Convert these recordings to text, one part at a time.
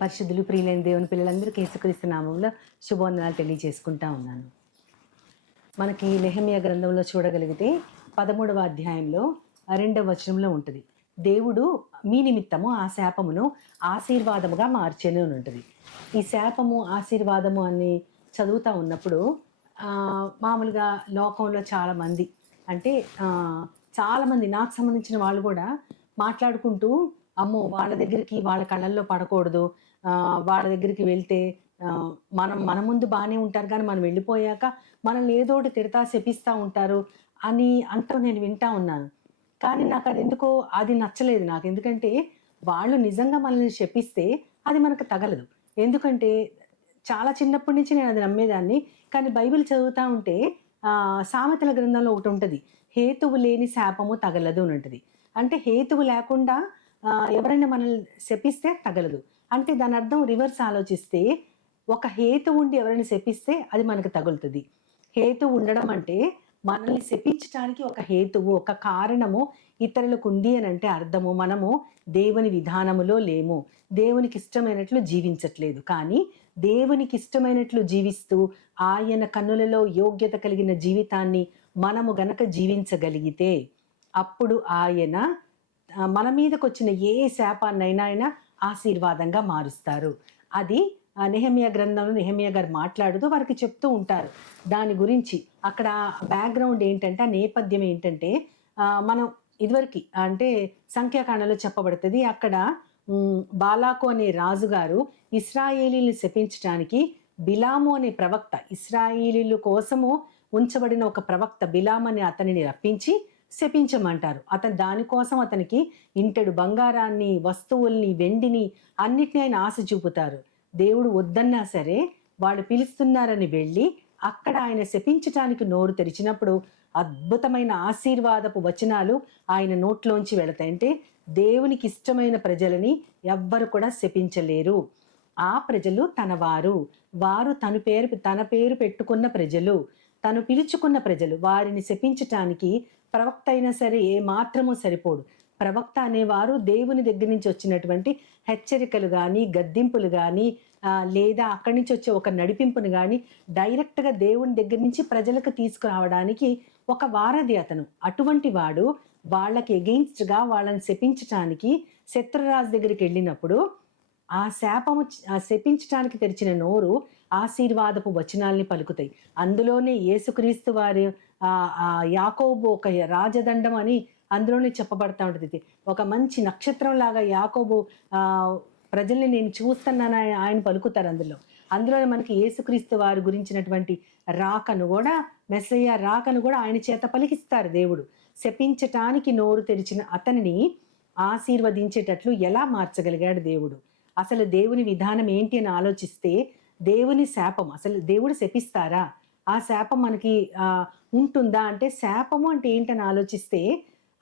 పరిశుద్ధులు ప్రియులైన దేవుని పిల్లలందరికీ యేసుక్రీస్తు నామంలో శుభవందనాలు తెలియజేసుకుంటా ఉన్నాను. మనకి నెహెమ్యా గ్రంథంలో చూడగలిగితే 13వ అధ్యాయంలో 2వ వచనంలో ఉంటుంది, దేవుడు మీ నిమిత్తము ఆ శాపమును ఆశీర్వాదముగా మార్చెను అని ఉంటుంది. ఈ శాపము ఆశీర్వాదము అని చదువుతూ ఉన్నప్పుడు మామూలుగా లోకంలో చాలామంది అంటే చాలామంది నాకు సంబంధించిన వాళ్ళు కూడా మాట్లాడుకుంటూ, అమ్మో వాళ్ళ దగ్గరికి వాళ్ళ కళ్ళల్లో పడకూడదు, వాళ్ళ దగ్గరికి వెళ్తే మన ముందు బాగానే ఉంటారు కానీ మనం వెళ్ళిపోయాక మనల్ని ఏదోటి తిడతా శపిస్తూ ఉంటారు అని అంటూ నేను వింటా ఉన్నాను. కానీ నాకు అది ఎందుకో అది నచ్చలేదు నాకు. ఎందుకంటే వాళ్ళు నిజంగా మనల్ని శపిస్తే అది మనకు తగలదు. ఎందుకంటే చాలా చిన్నప్పటి నుంచి నేను అది నమ్మేదాన్ని. కానీ బైబిల్ చదువుతూ ఉంటే సామెతల గ్రంథంలో ఒకటి ఉంటుంది, హేతువు లేని శాపము తగలదు అని ఉంటుంది. అంటే హేతువు లేకుండా ఎవరైనా మనల్ని శపిస్తే తగలదు అంటే దాని అర్థం రివర్స్ ఆలోచిస్తే, ఒక హేతు ఉండి ఎవరైనా శపిస్తే అది మనకు తగులుతుంది. హేతు ఉండడం అంటే మనల్ని శపించడానికి ఒక హేతువు, ఒక కారణము ఇతరులకు ఉంది అని అంటే అర్థము మనము దేవుని విధానములో లేము, దేవునికి ఇష్టమైనట్లు జీవించట్లేదు. కానీ దేవునికి ఇష్టమైనట్లు జీవిస్తూ ఆయన కన్నులలో యోగ్యత కలిగిన జీవితాన్ని మనము గనక జీవించగలిగితే అప్పుడు ఆయన మన మీదకి వచ్చిన ఏ శాపాన్నైనా ఆయన ఆశీర్వాదంగా మారుస్తారు. అది నెహెమ్యా గ్రంథంలో నెహెమ్యా గారు మాట్లాడుతూ వారికి చెప్తూ ఉంటారు. దాని గురించి అక్కడ బ్యాక్గ్రౌండ్ ఏంటంటే, ఆ నేపథ్యం ఏంటంటే, మనం ఇదివరకు అంటే సంఖ్యాకాండంలో చెప్పబడుతుంది, అక్కడ బాలాకు అనే రాజుగారు ఇశ్రాయేలీని శపించడానికి బిలాము అనే ప్రవక్త, ఇశ్రాయేలీల కోసము ఉంచబడిన ఒక ప్రవక్త బిలాము అని అతనిని రప్పించి శపించమంటారు. అతను దానికోసం అతనికి ఇంటెడు బంగారాన్ని, వస్తువుల్ని, వెండిని అన్నిటినీ ఆయన ఆశ చూపుతారు. దేవుడు వద్దన్నా సరే వాళ్ళు పిలుస్తున్నారని వెళ్ళి అక్కడ ఆయన శపించటానికి నోరు తెరిచినప్పుడు అద్భుతమైన ఆశీర్వాదపు వచనాలు ఆయన నోట్లోంచి వెళతాయి. అంటే దేవునికి ఇష్టమైన ప్రజలని ఎవ్వరు కూడా శపించలేరు. ఆ ప్రజలు వారు తన పేరు పెట్టుకున్న ప్రజలు, తను పిలుచుకున్న ప్రజలు. వారిని శపించటానికి ప్రవక్త అయినా సరే ఏ మాత్రమూ సరిపోడు. ప్రవక్త అనేవారు దేవుని దగ్గర నుంచి వచ్చినటువంటి హెచ్చరికలు కానీ, గద్దింపులు కానీ, లేదా అక్కడి నుంచి వచ్చే ఒక నడిపింపును కానీ డైరెక్ట్గా దేవుని దగ్గర నుంచి ప్రజలకు తీసుకురావడానికి ఒక వారధి అతను. అటువంటి వాడు వాళ్ళకి ఎగెయిన్స్ట్గా వాళ్ళని శపించటానికి శత్రురాజు దగ్గరికి వెళ్ళినప్పుడు ఆ శపించటానికి తెరిచిన నోరు ఆశీర్వాదపు వచనాల్ని పలుకుతాయి. అందులోనే యేసుక్రీస్తు వారి యాకోబు ఒక రాజదండం అని అందులోనే చెప్పబడతా ఉంటుంది. ఒక మంచి నక్షత్రం లాగా యాకోబు ప్రజల్ని నేను చూస్తున్నాను ఆయన పలుకుతారు. అందులోనే మనకి యేసుక్రీస్తు వారి గురించినటువంటి రాకను కూడా, మెస్సయ్య రాకను కూడా ఆయన చేత పలికిస్తారు దేవుడు. శపించటానికి నోరు తెరిచిన అతనిని ఆశీర్వదించేటట్లు ఎలా మార్చగలిగాడు దేవుడు? అసలు దేవుని విధానం ఏంటి అని ఆలోచిస్తే, దేవుని శాపం, అసలు దేవుడు శపిస్తారా? ఆ శాపం మనకి ఉంటుందా అంటే, శాపము అంటే ఏంటని ఆలోచిస్తే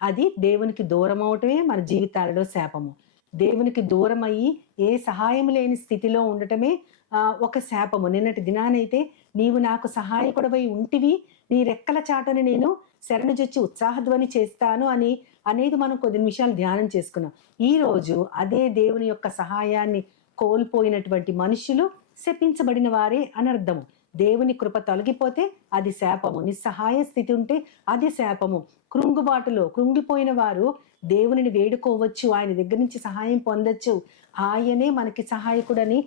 అది దేవునికి దూరం అవటమే మన జీవితాలలో శాపము. దేవునికి దూరం అయ్యి ఏ సహాయం లేని స్థితిలో ఉండటమే ఒక శాపము. నిన్నటి దినానైతే నీవు నాకు సహాయకుడవై ఉంటివి, నీ రెక్కల చాటుని నేను శరణుజొచ్చి ఉత్సాహధ్వని చేస్తాను అనేది మనం కొద్ది నిమిషాలు ధ్యానం చేసుకున్నాం. ఈరోజు అదే దేవుని యొక్క సహాయాన్ని కోల్పోయినటువంటి మనుషులు శపించబడిన వారే అని అర్థము. దేవుని కృప తొలగిపోతే అది శాపము, నిస్సహాయ స్థితి ఉంటే అది శాపము. కృంగిపోయిన వారు దేవునిని వేడుకోవచ్చు, ఆయన దగ్గర నుంచి సహాయం పొందొచ్చు, ఆయనే మనకి సహాయకుడని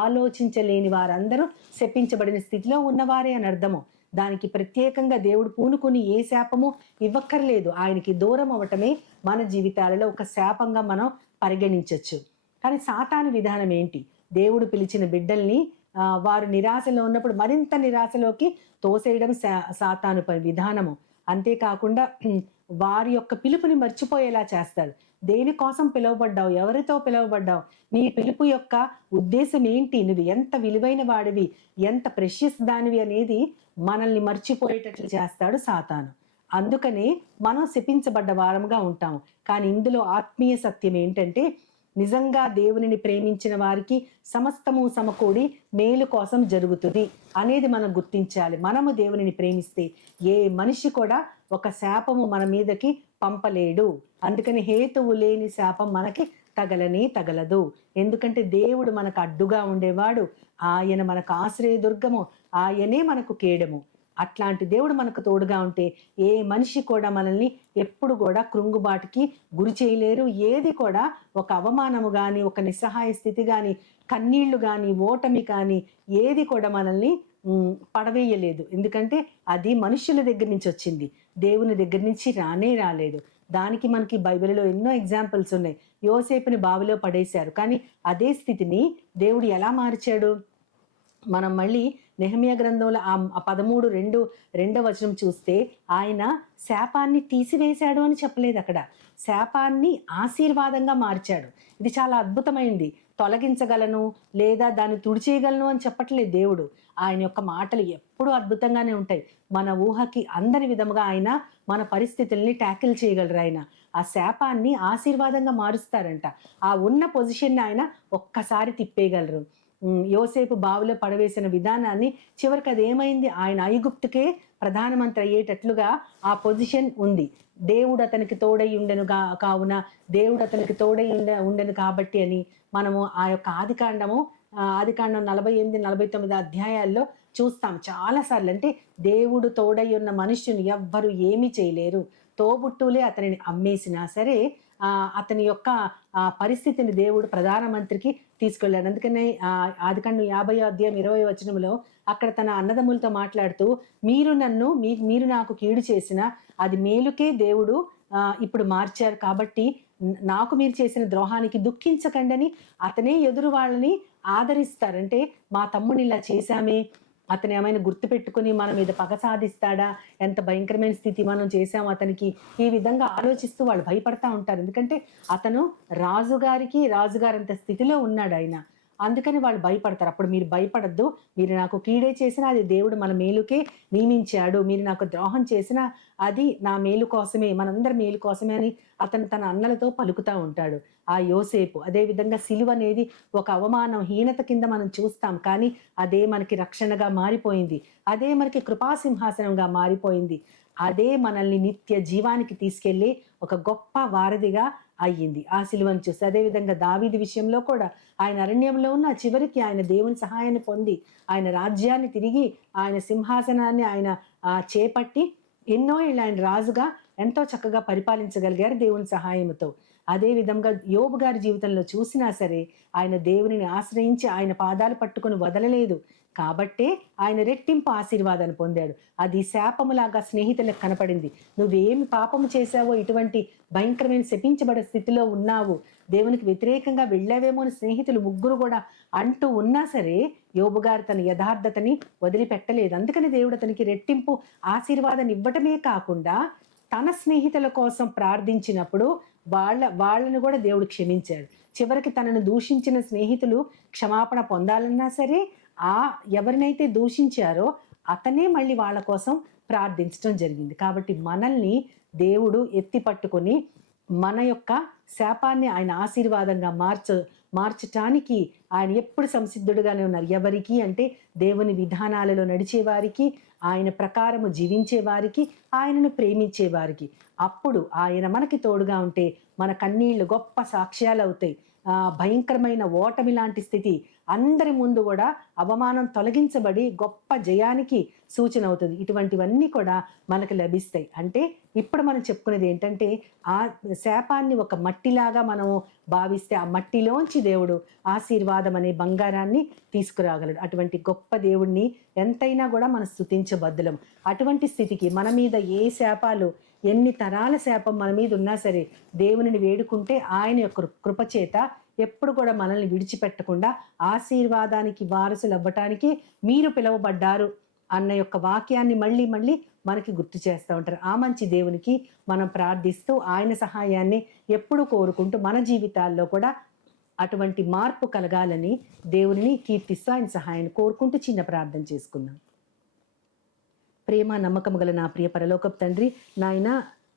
ఆలోచించలేని వారందరూ శపించబడిన స్థితిలో ఉన్నవారే అని అర్థము. దానికి ప్రత్యేకంగా దేవుడు పూనుకొని ఏ శాపము ఇవ్వక్కర్లేదు. ఆయనకి దూరం అవ్వటమే మన జీవితాలలో ఒక శాపంగా మనం పరిగణించవచ్చు. కానీ సాతాను విధానం ఏంటి? దేవుడు పిలిచిన బిడ్డల్ని వారు నిరాశలో ఉన్నప్పుడు మరింత నిరాశలోకి తోసేయడం సాతాను విధానము. అంతేకాకుండా వారి యొక్క పిలుపుని మర్చిపోయేలా చేస్తారు. దేనికోసం పిలువబడ్డావు, ఎవరితో పిలువబడ్డావు, నీ పిలుపు యొక్క ఉద్దేశం ఏంటి, నువ్వు ఎంత విలువైన వాడివి, ఎంత ప్రెషియస్ దానివి అనేది మనల్ని మర్చిపోయేటట్లు చేస్తాడు సాతాను. అందుకనే మనం శపించబడ్డ వారముగా ఉంటాము. కానీ ఇందులో ఆత్మీయ సత్యం ఏంటంటే, నిజంగా దేవునిని ప్రేమించిన వారికి సమస్తము సమకూడి మేలు కోసం జరుగుతుంది అనేది మనం గుర్తించాలి. మనము దేవునిని ప్రేమిస్తే ఏ మనిషి కూడా ఒక శాపము మన మీదకి పంపలేడు. అందుకని హేతువు లేని శాపం మనకి తగలదు. ఎందుకంటే దేవుడు మనకు అడ్డుగా ఉండేవాడు, ఆయన మనకు ఆశ్రయదుర్గము, ఆయనే మనకు కేడము. అట్లాంటి దేవుడు మనకు తోడుగా ఉంటే ఏ మనిషి కూడా మనల్ని ఎప్పుడు కూడా కృంగుబాటుకి గురి చేయలేరు. ఏది కూడా ఒక అవమానము కానీ, ఒక నిస్సహాయ స్థితి కానీ, కన్నీళ్లు కానీ, ఓటమి కానీ ఏది కూడా మనల్ని పడవేయలేదు. ఎందుకంటే అది మనుషుల దగ్గర నుంచి వచ్చింది, దేవుని దగ్గర నుంచి రాలేదు. దానికి మనకి బైబిల్లో ఎన్నో ఎగ్జాంపుల్స్ ఉన్నాయి. యోసేపుని బావిలో పడేశారు, కానీ అదే స్థితిని దేవుడు ఎలా మార్చాడు? మనం మళ్ళీ నెహెమ్యా గ్రంథంలో ఆ 13:2 వచనం చూస్తే ఆయన శాపాన్ని తీసివేశాడు అని చెప్పలేదు, అక్కడ శాపాన్ని ఆశీర్వాదంగా మార్చాడు. ఇది చాలా అద్భుతమైంది. తొలగించగలను లేదా దాన్ని తుడిచేయగలను అని చెప్పట్లేదు దేవుడు. ఆయన యొక్క మాటలు ఎప్పుడూ అద్భుతంగానే ఉంటాయి. మన ఊహకి అందరి విధముగా ఆయన మన పరిస్థితుల్ని ట్యాకిల్ చేయగలరు. ఆయన ఆ శాపాన్ని ఆశీర్వాదంగా మారుస్తారంట. ఆ ఉన్న పొజిషన్ని ఆయన ఒక్కసారి తిప్పేయగలరు. యోసేపు బావిలో పడవేసిన విధానాన్ని చివరికి అది ఏమైంది? ఆయన ఐగుప్తుకే ప్రధానమంత్రి అయ్యేటట్లుగా ఆ పొజిషన్ ఉంది. దేవుడు అతనికి తోడై ఉండెను కావున దేవుడు అతనికి తోడై ఉండెను కాబట్టి అని మనము ఆ యొక్క ఆదికాండం 48, 49 అధ్యాయాల్లో చూస్తాం చాలాసార్లు. అంటే దేవుడు తోడై ఉన్న మనుష్యుని ఎవ్వరు ఏమీ చేయలేరు. తోబుట్టులే అతనిని అమ్మేసినా సరే అతని యొక్క పరిస్థితిని దేవుడు ప్రధానమంత్రికి తీసుకెళ్ళాడు. అందుకనే ఆదికాండం 50వ అధ్యాయం 20వ వచనంలో అక్కడ తన అన్నదమ్ములతో మాట్లాడుతూ, మీరు నాకు కీడు చేసిన అది మేలుకే దేవుడు ఇప్పుడు మార్చారు, కాబట్టి నాకు మీరు చేసిన ద్రోహానికి దుఃఖించకండి అని అతనే ఎదురు వాళ్ళని ఆదరిస్తారంటే, మా తమ్ముని ఇలా చేశామే, అతను ఏమైనా గుర్తుపెట్టుకుని మన మీద పగ సాధిస్తాడా, ఎంత భయంకరమైన స్థితి మనం చేశాము అతనికి, ఈ విధంగా ఆలోచిస్తూ వాళ్ళు భయపడతా ఉంటారు. ఎందుకంటే అతను రాజుగారంత స్థితిలో ఉన్నాడు ఆయన. అందుకని వాళ్ళు భయపడతారు. అప్పుడు మీరు భయపడద్దు, మీరు నాకు కీడే చేసినా అది దేవుడు మన మేలుకే నియమించాడు, మీరు నాకు ద్రోహం చేసినా అది నా మేలు కోసమే, మనందరి మేలు కోసమే అని అతను తన అన్నలతో పలుకుతూ ఉంటాడు ఆ యోసేపు. అదేవిధంగా సిలువ అనేది ఒక అవమానం, హీనత కింద మనం చూస్తాం, కానీ అదే మనకి రక్షణగా మారిపోయింది, అదే మనకి కృపాసింహాసనంగా మారిపోయింది, అదే మనల్ని నిత్య జీవానికి తీసుకెళ్ళి ఒక గొప్ప వారధిగా అయ్యింది ఆ సిలువను చూసి. అదేవిధంగా దావీదు విషయంలో కూడా ఆయన అరణ్యంలో ఉన్న చివరికి ఆయన దేవుని సహాయాన్ని పొంది ఆయన రాజ్యాన్ని తిరిగి ఆయన సింహాసనాన్ని ఆయన చేపట్టి ఎన్నో ఏళ్ళు ఆయన రాజుగా ఎంతో చక్కగా పరిపాలించగలిగారు దేవుని సహాయంతో. అదే విధంగా యోబు గారి జీవితంలో చూసినా సరే ఆయన దేవునిని ఆశ్రయించి ఆయన పాదాలు పట్టుకొని వదలలేదు, కాబట్టే ఆయన రెట్టింపు ఆశీర్వాదాన్ని పొందాడు. అది శాపములాగా స్నేహితులకు కనపడింది. నువ్వేమి పాపము చేశావో, ఇటువంటి భయంకరమైన శపించబడే స్థితిలో ఉన్నావు, దేవునికి వ్యతిరేకంగా వెళ్ళావేమో అని స్నేహితులు ముగ్గురు కూడా అంటూ ఉన్నా సరే యోబు గారు తన యథార్థతని వదిలిపెట్టలేదు. అందుకని దేవుడు అతనికి రెట్టింపు ఆశీర్వాదాన్ని ఇవ్వటమే కాకుండా తన స్నేహితుల కోసం ప్రార్థించినప్పుడు వాళ్ళను కూడా దేవుడు క్షమించాడు. చివరికి తనను దూషించిన స్నేహితులు క్షమాపణ పొందాలన్నా సరే ఎవరినైతే దూషించారో అతనే మళ్ళీ వాళ్ళ కోసం ప్రార్థించడం జరిగింది. కాబట్టి మనల్ని దేవుడు ఎత్తి పట్టుకొని మన యొక్క శాపాన్ని ఆయన ఆశీర్వాదంగా మార్చటానికి ఆయన ఎప్పుడు సంసిద్ధుడుగానే ఉన్నారు. ఎవరికి అంటే దేవుని విధానాలలో నడిచేవారికి, ఆయన ప్రకారము జీవించే వారికి, ఆయనను ప్రేమించే వారికి. అప్పుడు ఆయన మనకి తోడుగా ఉంటే మన కన్నీళ్లు గొప్ప సాక్ష్యాలు అవుతాయి. భయంకరమైన ఓటమి లాంటి స్థితి, అందరి ముందు కూడా అవమానం తొలగించబడి గొప్ప జయానికి సూచన అవుతుంది. ఇటువంటివన్నీ కూడా మనకు లభిస్తాయి. అంటే ఇప్పుడు మనం చెప్పుకునేది ఏంటంటే ఆ శాపాన్ని ఒక మట్టిలాగా మనము భావిస్తే ఆ మట్టిలోంచి దేవుడు ఆశీర్వాదం అనే బంగారాన్ని తీసుకురాగలడు. అటువంటి గొప్ప దేవుణ్ణి ఎంతైనా కూడా మనం స్తుతించబద్దులం. అటువంటి స్థితికి మన మీద ఏ శాపాలు, ఎన్ని తరాల శాపం మన మీద ఉన్నా సరే దేవునిని వేడుకుంటే ఆయన యొక్క కృపచేత ఎప్పుడు కూడా మనల్ని విడిచిపెట్టకుండా ఆశీర్వాదానికి వారసులు అవ్వటానికి మీరు పిలువబడ్డారు అన్న యొక్క వాక్యాన్ని మళ్ళీ మళ్ళీ మనకి గుర్తు చేస్తూ ఉంటారు. ఆ మంచి దేవునికి మనం ప్రార్థిస్తూ ఆయన సహాయాన్ని ఎప్పుడు కోరుకుంటూ మన జీవితాల్లో కూడా అటువంటి మార్పు కలగాలని దేవునిని కీర్తిస్తూ ఆయన సహాయాన్ని కోరుకుంటూ చిన్న ప్రార్థన చేసుకుందాం. ప్రేమ నమ్మకము గల నా ప్రియ పరలోకపు తండ్రి, నాయన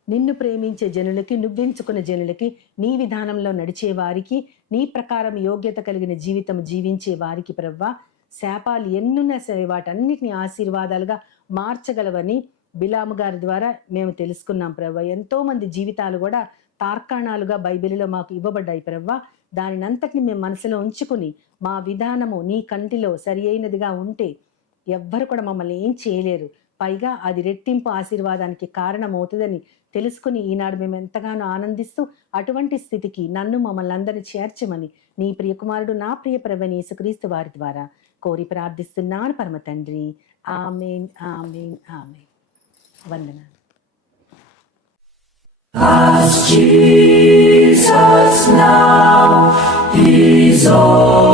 నిన్ను ప్రేమించే జనులకి, నువ్వెంచుకున్న జనులకి, నీ విధానంలో నడిచే వారికి, నీ ప్రకారం యోగ్యత కలిగిన జీవితం జీవించే వారికి ప్రవ్వా, శాపాలు ఎన్నున్నా సరే వాటన్నిటిని ఆశీర్వాదాలుగా మార్చగలవని బిలాము గారి ద్వారా మేము తెలుసుకున్నాం ప్రభా. ఎంతోమంది జీవితాలు కూడా తార్కాణాలుగా బైబిల్లో మాకు ఇవ్వబడ్డాయి ప్రభా. దానినంతటిని మేము మనసులో ఉంచుకుని మా విధానము నీ కంటిలో సరి అయినదిగా ఉంటే ఎవ్వరు కూడా మమ్మల్ని ఏం చేయలేరు. పైగా అది రెట్టింపు ఆశీర్వాదానికి కారణమవుతుందని తెలుసుకుని ఈనాడు మేము ఎంతగానో ఆనందిస్తూ అటువంటి స్థితికి నన్ను మమ్మల్ని అందరినీ చేర్చమని నీ ప్రియకుమారుడు నా ప్రియ ప్రభువైన యేసుక్రీస్తు వారి ద్వారా కోరి ప్రార్థిస్తున్నాను పరమ తండ్రి. ఆమేన్, ఆమేన్, ఆమేన్. వందనాలు. As Jesus now is all.